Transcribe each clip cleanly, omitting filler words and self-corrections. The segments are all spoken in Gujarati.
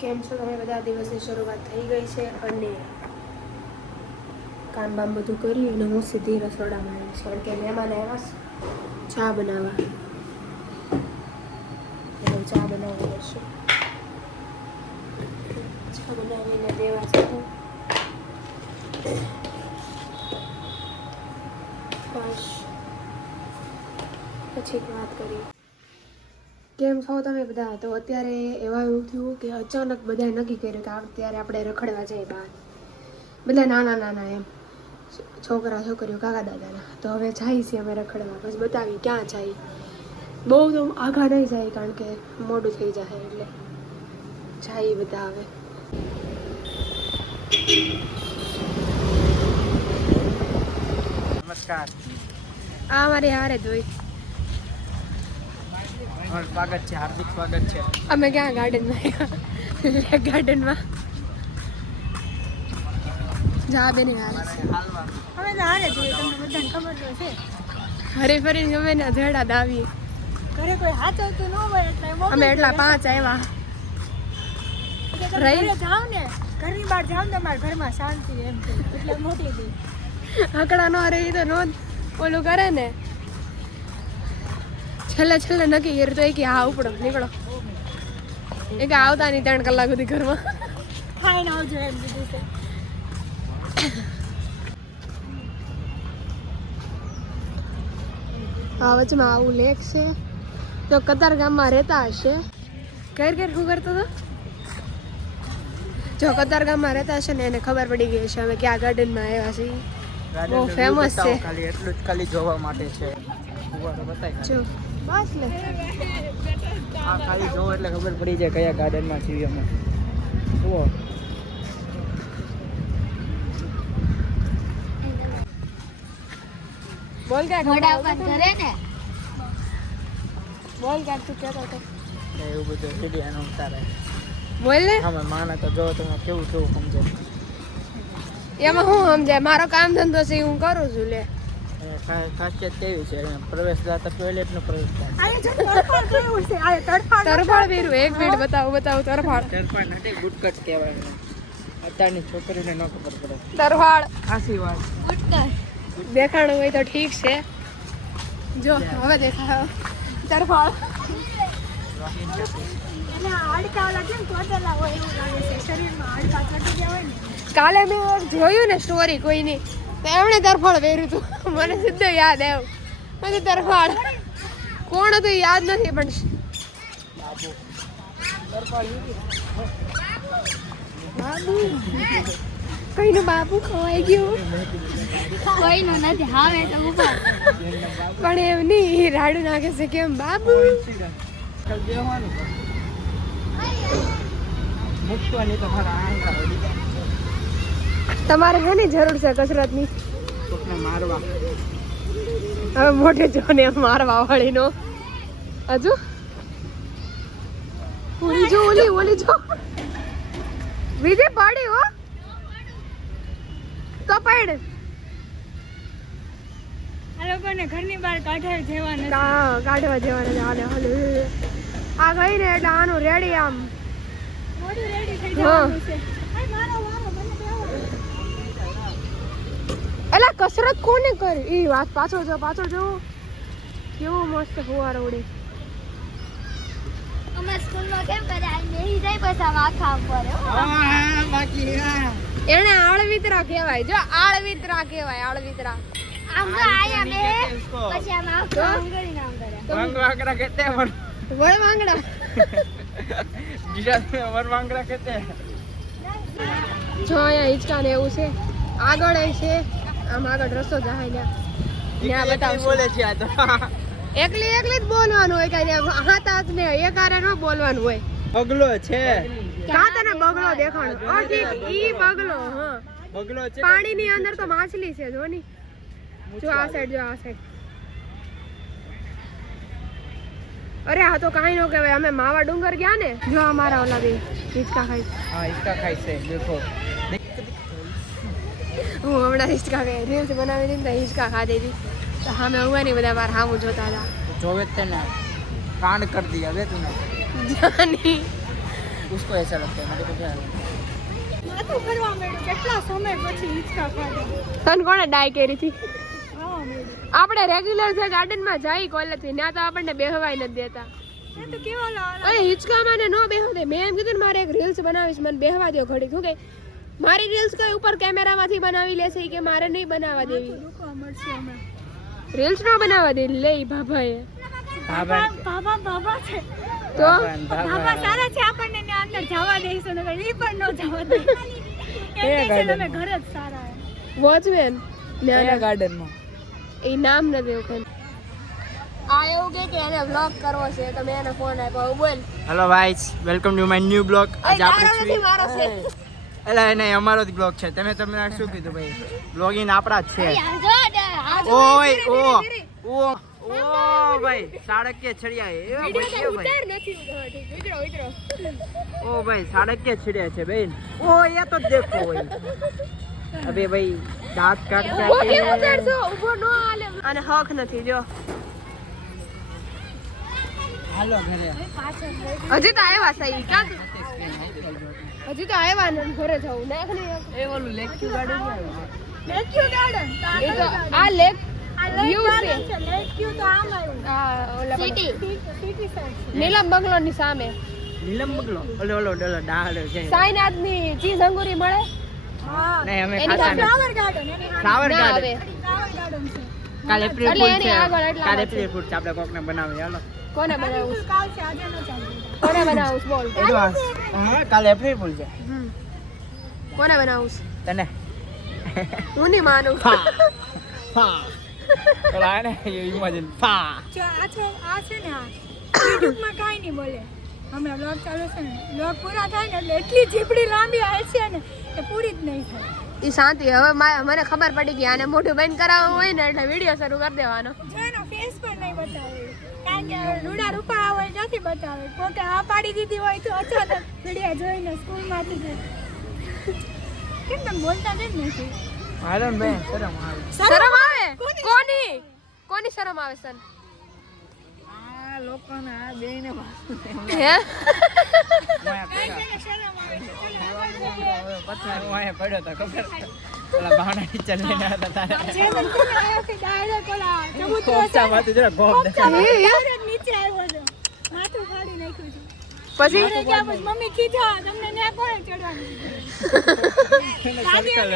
કેમ છો તમે બધા? દિવસની શરૂઆત થઈ ગઈ છે અને કામ બામ બધું કરી અને હું સીધી રસોડામાં આવી છું કારણ કે મહેમાન આવ્યા ચા બનાવવા. ચા બનાવી લઈશું. ચા બનાવીને દેવા છે બસ પછી વાત કરીએ. કેમ છો તમે બધા? તો અત્યારે એવું થયું કે અચાનક બધાએ નક્કી કર્યું કે અત્યારે આપણે રખડવા જઈએ બહાર. બધા નાના એમ છોકરા છોકરીઓ કાકા દાદાના. તો હવે જાય છે અમે રખડવા. બસ બતાવી ક્યાં જાય. બહુ તો આઘા નહીં જાય કારણ કે મોડું થઈ જાય એટલે જાય બધા હવે. નમસ્કાર. આ મારી હારે જ હોય. સ્વાગત છે, હાર્દિક સ્વાગત છે. અમે ક્યાં ગાર્ડનમાં ગાર્ડનમાં જા બેની હારે અમે તો હારે જોઈએ, તમને બધાને ખબર તો છે. હરી ફરીને ગમે ને ઝેડા દાવી. ઘરે કોઈ હાચવતું ન હોય એટલે અમે એટલા 5 આવ્યા. ઘરે જાવ ને, ઘરની બહાર જાવ ને તમારા ઘરમાં શાંતિ એમ છે એટલે મોટી દી આકડા નો રહી તો નો ઓલું કરે ને. છેલ્લે નક્કી કર્યું તો એ કે હા ઉપડો નીકળો. એ કે આવતા નહીં 3 કલાક સુધી ઘરમાં ખાઈને આવજો એમ કીધું છે. આ વચમાં આવું લેક છે તો કતાર ગામમાં રહેતા હશે. શું કરતો હતો? જો કતાર ગામમાં રહેતા હશે ને એને ખબર પડી ગઈ છે અમે ક્યાં ગાર્ડનમાં આવ્યા છીએ. બહુ ફેમસ છે. ખાલી એટલું જ ખાલી જોવા માટે છે. જો બસ ને આ ખાલી જોવો એટલે ખબર પડી જાય કયા ગાર્ડનમાં છીએ અમે. જુઓ બોલ ક્યાં મોઢા ઉપર ઘરે ને બોલ ક્યાં તું કહેતો હતો. એવું બધું સીડીયાનો ઉતારે. બોલ ને અમે માને તો જો તમે કેવું સમજે. એમાં હું સમજાય? મારો કામ ધંધો છે હું કરું છું લે. ખાસિયત કેવી છે પ્રવેશદ્વાર તો ટોયલેટનો પ્રવેશદ્વાર. તરફાળ બીરું એક મિનિટ બતાવું તરફાળ. તરફાળ નથી ગુટકટ કહેવાય. અત્યારની છોકરીને ન ખબર પડે. તરફાળ ખાસી વાત. દેખાણું હોય તો ઠીક છે. જો હવે દેખાયો તરફાળ. હાડકા ઓલા કેમ તોડેલા હોય એવું લાગે છે. શરીરમાં હાડકા તૂટી ગયા હોય ને. કાલે મેં જોયું ને સ્ટોરી કોઈની તો એમણે તરફાળ પહેર્યું હતું. મને સીધો યાદ આવ્યું. મને તરફાળ કોણ હતું યાદ નથી પણ બાબુ કઈનું બાબુ ખવાઈ ગયું. કોઈનું નથી હાવે તો ઉપર પણ એમ નહીં રાડું નાખે છે કેમ બાબુ. મૂકવાની તો મારા આંગા તમારે હેની જરૂર છે કસરતની? કોકને મારવા. હવે મોઢે જો ને મારવા વાળીનો હજુ ઓલી જો બીજી પડી હો તો પડ. આ લોકોને ઘરની બહાર કાઢવા જવાનું કાઢવા જવાના હાલે આ ગઈ ને એટલે આનું રેડી આમ મોઢું રેડી થઈ જવાનું છે. મારો મને બેહો. એલા કસરત કોને કરી? ઈ વાત પાછો જો કેવું મસ્ત ફુવારો ઉડી. અમે સ્કૂલમાં કેમ કરે આ મેહી જાય પછી આમ આખા પર બાકી એને આળવિતરા કહેવાય. જો આળવિતરા આમ તો આયા મે પછી આમ આખા અંગળી નામ કરે વનવાંગડા કહેતે हैं વળવાંગડા. ગુજરાતી में वनवांगड़ा कहते हैं. જો અહીંયા હિંચકા ને એવું છે આગળ છે. આમ આગળ રસ્તો જાય ત્યાં બતાવશું. બોલે છે આ તો એકલી જ બોલવાનું હોય કઈ હાથ ને એક હારે ન બોલવાનું હોય. બગલો છે. કાં તને બગલો દેખાણો? ઠીક ઈ બગલો. હા બગલો છે. પાણીની અંદર તો માછલી છે જોની. જો આ સાઈડ અરે આ તો કાંઈ ન કહેવાય. અમે માવા ડુંગર ગયા ને જો અમારા ઓલા બે હિંચકા ખાઈ. હા હિંચકા ખાઈ છે દેખો. હું હમણાં હિંચકા ખાઈ રીલ્સ બનાવી હતી ને હિંચકા ખાધી હતી તો સામે ઉવાની બધા મારા સામું જોતા હતા. જોવે તે ને કાંડ કરી દિયા વે તું જાની उसको ऐसा लगता है मेरे को क्या માથું ફરવા માંડ્યું કેટલા સમય પછી હિંચકા ખાધા તને કોણે ડાય કરી હતી ખાવા માંડ્યું આપણે રેગ્યુલર જે ગાર્ડનમાં જાય કોલેજથી ત્યાં તો આપણને બેહવાય નથી દેતા એ તો કેવા લાલા અરે હિંચકામાં ને નો બેહવા દે મેં એમ કીધું ને મારે એક રીલ્સ બનાવીશ મને બેહવા દો ઘડી શું કે મારી રીલ્સ કઈ ઉપર કેમેરામાંથી બનાવી લેશે ઈ કે મારે નહીં બનાવવા દેવી દુખવા મળશે અમે રીલ્સ નો બનાવવા દે લે ઈ ભાભાએ બાબા છે તો બાબા સારા છે આપણને ને અંદર જવા દઈશું ને ઈ પણ ન જવા દે એમ કે છે તમે ઘર જ સારા હે વોચમેન કયા ગાર્ડનમાં એ નામ ન દેવું કઈ આ એવું કે એને વ્લોગ કરવો છે તો મેં એને ફોન આપ્યો બોલ hello guys welcome to my new blog આજે આપણે નથી મારો છે એલા એને અમારો જ બ્લોગ છે તમે શું કીધું ભાઈ બ્લોગિંગ આપણા જ છે ઓય ઓ ઓ ઓ ભાઈ સાડકે છડિયા એવા ભાઈ ઉતાર નથી ઉતરો ઉતરો ओ भाई साड़क के छिड़े છે બેન ओ ये तो देखो भाई अबे भाई दांत काट ઓ કે ઉતારજો ઉભો નો હાલે અને હક નથી જો હાલો ઘરે હજી તો આવ્યા સહી ક્યાં હજી તો આવ્યા ને ઘરે જવું નાખ ને એ ઓલું લેક્યુ ગાર્ડન આવ્યું લેક્યુ ગાર્ડન એ તો આ લેક વ્યૂ છે લેક્યુ તો આમ આવ્યું આ ઓલા સિટી સાઈડ નીલમ બંગલો ની સામે નીલમ બગલો ઓલો ઓલો ઓલો ડાળ છે સાઈનાથ ની ચીઝ અંગુરી મળે હા નહીં અમે એની ખાતા નથી ફ્લાવર ગાર્ડન એની ફ્લાવર ના ગાર્ડન આવે ફ્લાવર ગાર્ડન છે કાલે એપ્રિલ એટલે ફૂલ એની છે આગળ એટલા કાલે છે. એપ્રિલ ફૂલ છે આપણે કોકને બનાવી હાલો કોને બનાવું કાલ છે આજે ન ચાલે કોને બનાવું બોલ એડવાન્સ હા કાલે એપ્રિલ ફૂલ છે કોને બનાવું તને હું નહીં માનું ફા પેલા ને ઇમેજિન ફા આ છે ને આ YouTube માં કાઈ નહીં બોલે હમણાં vlog ચાલુ છે ને vlog પૂરા થાય ને એટલે એટલી જીભડી લાંબી આવે છે ને કે પૂરી જ નહીં થાય ઈ શાંતિ હવે મને ખબર પડી ગઈ આને મોઢું બંધ કરાવવું હોય ને એટલે વિડિયો શરૂ કરી દેવાનો જો એનો ફેસ પણ નહીં બતાવે કારણ કે રૂડા રૂપા હોય નથી બતાવે પોતે આ પાડી દીધી હોય તો અચાનક વિડિયો જોઈને સ્કૂલમાંથી જ કેમ તમે બોલતા જ નથી હાલો ને બેન શરમ આવે શરમ આવે કોની શરમ આવે સન આ લોકોને આ બેને હે પથ્થર વાય પડ્યો તો ખબર ઓલા ભાવના ટીચર લઈને હતા તારે જે મને આયાથી ડાયરેક્ટ ઓલા ચબૂતરો કોપચા માંથી જરા ગોપ દેખાય ડાયરેક્ટ નીચે આવ્યો છે માથું ફાડી નાખ્યું છે પછી ઘરે ગયા પછી મમ્મી કીધા તમને ન્યા કોણે ચડવાનું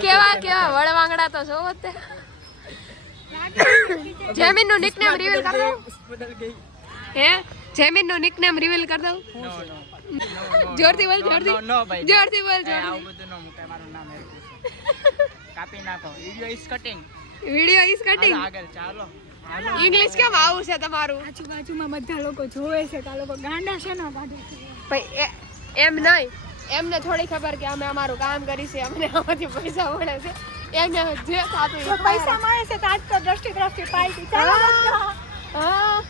કેવા વળવાંગડા તો છો તે જેમિન નું નિકનેમ રિવીલ કરી દઉં બદલ ગઈ હે જેમિન નું નિકનેમ રિવીલ કરી દઉં નો જોરથી બોલ જોરથી નો ભાઈ જોરથી બોલ એ આવું બધું નો મુકાય મારું નામ હેરકુ છે કાપી નાખો video is cutting video is cutting આગળ ચાલો ઇંગ્લિશ કેમ આવું છે તમારું આજુબાજુમાં બધા લોકો જોવે છે કે આ લોકો ગાંડા છે ને કાઢે છે ભાઈ એમ નહીં એમને થોડી ખબર કે અમે અમારું કામ કરી છે અમને આમાંથી પૈસા મળે છે એમને જે થતું તો પૈસા મળે છે તો આજ તો દ્રષ્ટિ દ્રષ્ટિ પાઈ હતી ચાલો બધા. હા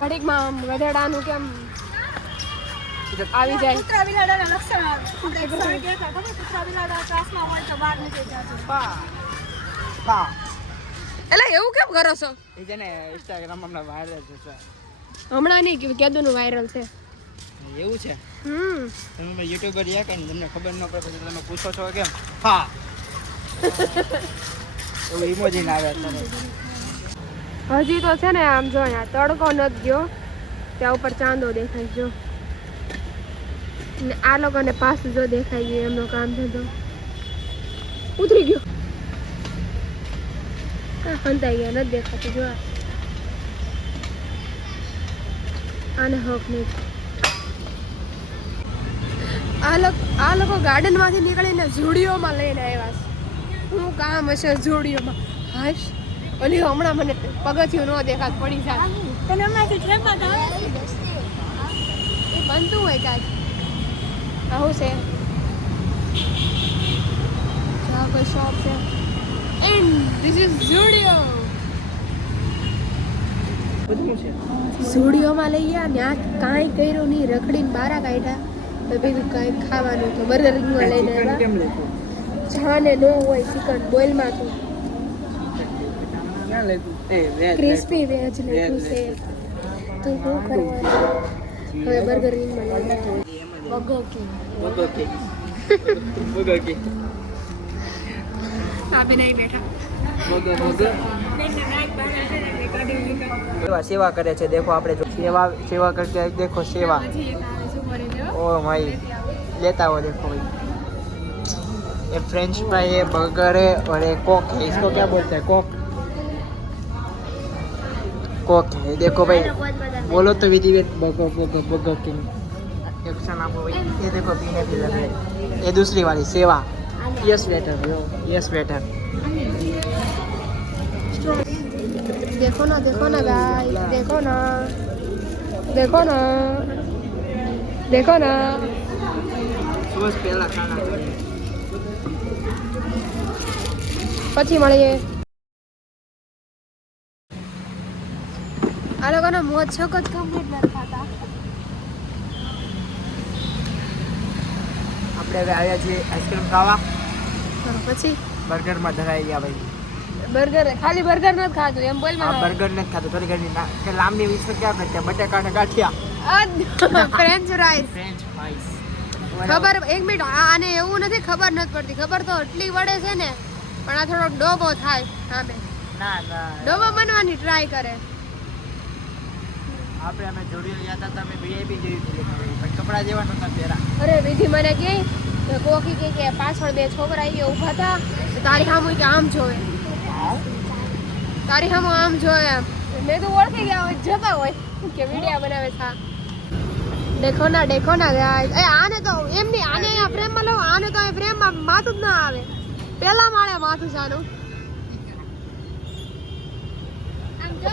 ઘડીકમાં આમ ગધેડાનું કેમ આવી જાય કૂતરા બિલાડાના લક્ષણ આવે એક સર કહેતા ખબર કૂતરા બિલાડા ક્લાસમાં હોય તો બહાર નીકળી જશે પા એટલે એવું કેમ કરો છો એ છે ને ઇન્સ્ટાગ્રામ હમણાં વાયરલ છે હમણાં નહીં કેદુનું વાયરલ છે એવું છે તમે યુટ્યુબર યા કઈ તમને ખબર ન પડે પછી તમે પૂછો છો કેમ હા એવું ઇમોજી આવે અત્યારે હજી તો છે ને આમ જો અહીંયા તડકો નથી ગયો ત્યાં ઉપર ચાંદો દેખાય જો ને આ લોકોને પાછું જો દેખાય ગયું એમનો કામ ધંધો ઉતરી ગયો ફંતાઈ ગયા નથી દેખાતું જો આને હક નહીં આ લોકો ગાર્ડન માંથી નીકળીને ઝૂડીઓમાં લઈને આવ્યા છે શું કામ હશે ઝૂડીઓમાં હાશ ઓલી હમણાં મને પગથિયું ન દેખાત પડી જાય તને હમણાંથી ઠેપા આવે એ બનતું હોય કાંઈ આવું છે આ કોઈ શોપ છે એન્ડ ધીસ ઇઝ ઝૂડિયો બધું છે ઝૂડિયોમાં લઈ ગયા ત્યાં કાંઈ કર્યું નહીં રખડીને બારા કાઢ્યા તો ભેગું કાંઈ ખાવાનું તો બર્ગરમાં લઈને ચિકન આવ્યા કેમ લેતું જાને ન હોય ચિકન બોઇલમાં તો ક્યાં લેતું ક્રિસ્પી વેજ લખ્યું છે. તો શું કરવાનું હવે બર્ગર રીંગમાં લેવાનું બગો કે આપી નહીં બેઠા સેવા કરે છે દેખો આપણે જો સેવા કરते हैं देखो सेवा ओ भाई लेता हो देखो भाई ये फ्रेंच फ्राई है बर्गर है और ये कोक है इसको क्या बोलते हैं कोक है देखो भाई बोलो तो विधि बर्गर किंग एक्शन आपको भाई ये देखो पीने की जरूरत ये दूसरी वाली सेवा यस वेटर यस वेटर देखो ना गाइस देखो ना बस पहला खाना પછી મળીએ. આ લોકોનો મોજ શોખ જ કમ્પ્લીટ નથી થતા. આપણે હવે આવ્યા છીએ આઈસ્ક્રીમ ખાવા પછી બર્ગરમાં ધરાઈ ગયા ભાઈ બર્ગર ખાલી બર્ગર નથી ખાધું એમ બોલ આ બર્ગર નથી ખાધું થોડી ઘણી લાંબી વિશે ક્યાં કરતા બટાકાના ગાંઠિયા ફ્રેન્ચ ફ્રાઈસ ફ્રેન્ચ ફ્રાઈસ ખબર એક મિનિટ આને એવું નથી ખબર નથી પડતી ખબર તો એટલી વડે છે ને પણ આ થોડોક ડોબો થાય સામે ના ડોબો બનવાની ટ્રાય કરે. આપણે અમે જોડી ગયા હતા તમે વીઆઈપી જેવી ફિલિંગ આવી પણ કપડા જેવા નતા પહેરા અરે વિધિ મને કહે તો કોકી કે પાછળ બે છોકરા અહીંયા ઊભા હતા તો તારી સામું કે આમ જોવે તારી સામું આમ જોવે એમ મેં તો ઓળખી ગયા હોય જતા હોય કે વિડીયો બનાવે છે દેખો ના ગાઈસ એ આને તો એમ નહીં આને અહીંયા ફ્રેમમાં લો આને તો અહીં ફ્રેમમાં માથું જ ના આવે પેલા માળે માથું સાનું આમ જો